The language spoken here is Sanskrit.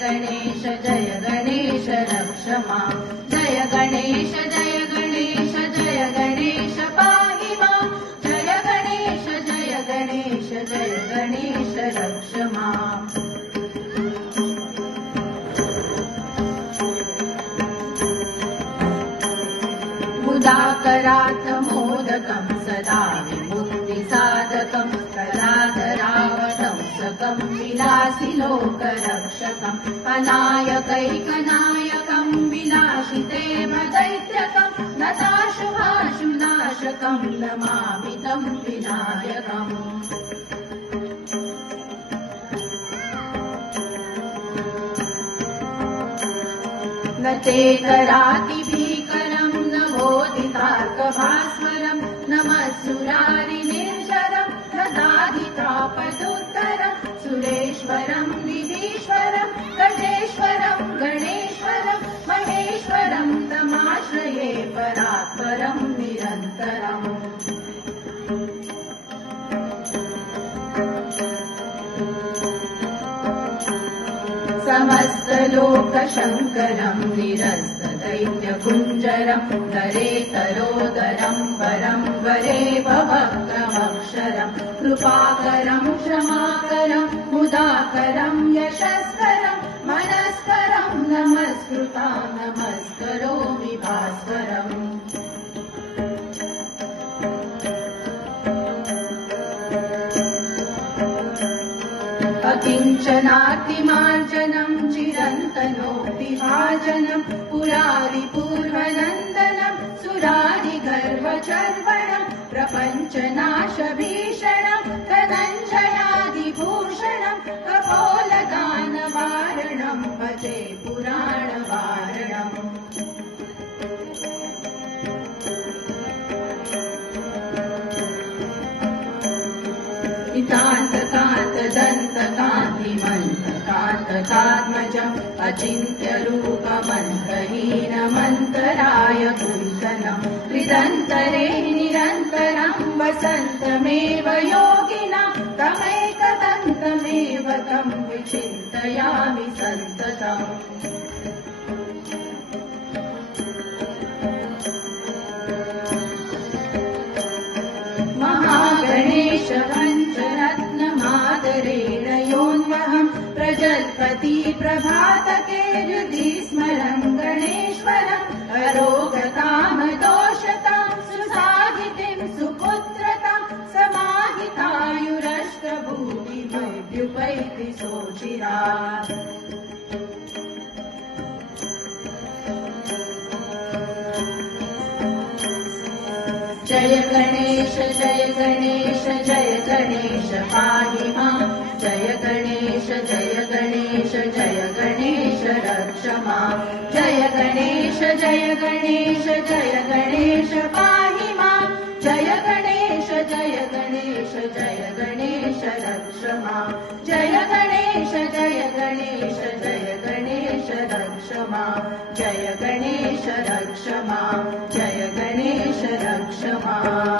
गणेश रक्ष मां जय गणेश पाहि मां जय गणेश रक्ष मां मुदाकरात् मोदकं सदा विमुक्तिसाधकं कलाधरावतंसकं विलासि लोकरक्षकं अनायकैकनायकं विलासितेव दैत्यकं नताशुभाशुनाशकं नमामि तं विनायकम् न चेतरातिभीकरं न बोधितार्कभास्वरं नमस्सुरारिनिर्झरं न दाधितापदुत्तरं सुरेश्वरं निधीश्वरं गजेश्वरं गणेश्वरं महेश्वरं तमाश्रये परात्परं निरन्तरम् समस्तलोकशङ्करं निरस्तदैत्यकुञ्जरं दरेतरोदरं वरं वरे भवक्रमक्षरं कृपाकरं क्षमाकरं मुदाकरं यशस्करं मनस्करं नमस्कृता नमस्करोमि भास्वरम् अकिञ्चनातिमार्जनं चिरन्तनोऽतिभाजनं पुरारिपूर्वनन्दनं सुरारिगर्वचर्वणं प्रपञ्चनाशभीषणं धनञ्जयादिभूषणं कपोलदानवारणं भजे पुराणवारणम् कान्तकान्तदन्तकान्तिमन्तकान्तकात्मजम् अचिन्त्यरूपमन्तहीनमन्तराय कुन्तलं हृदन्तरे निरन्तरं वसन्तमेव योगिनां तमेकदन्तमेव तं विचिन्तयामि सन्ततम् महागणेश पञ्चरत्नमादरेण योऽन्वहं प्रजल्पति प्रभातके हृदि स्मरं गणेश्वरम् अरोगतामदोषतां सुसाधितिं सुपुत्रतां समाहितायुरष्टभूतिमभ्युपैति सोचिरात् जय गणेश पाहि मां जय गणेश रक्ष मां जय गणेश पाहि मां जय गणेश रक्ष मां जय गणेश रक्ष मां जय गणेश रक्ष मां जय गणेश रक्ष मां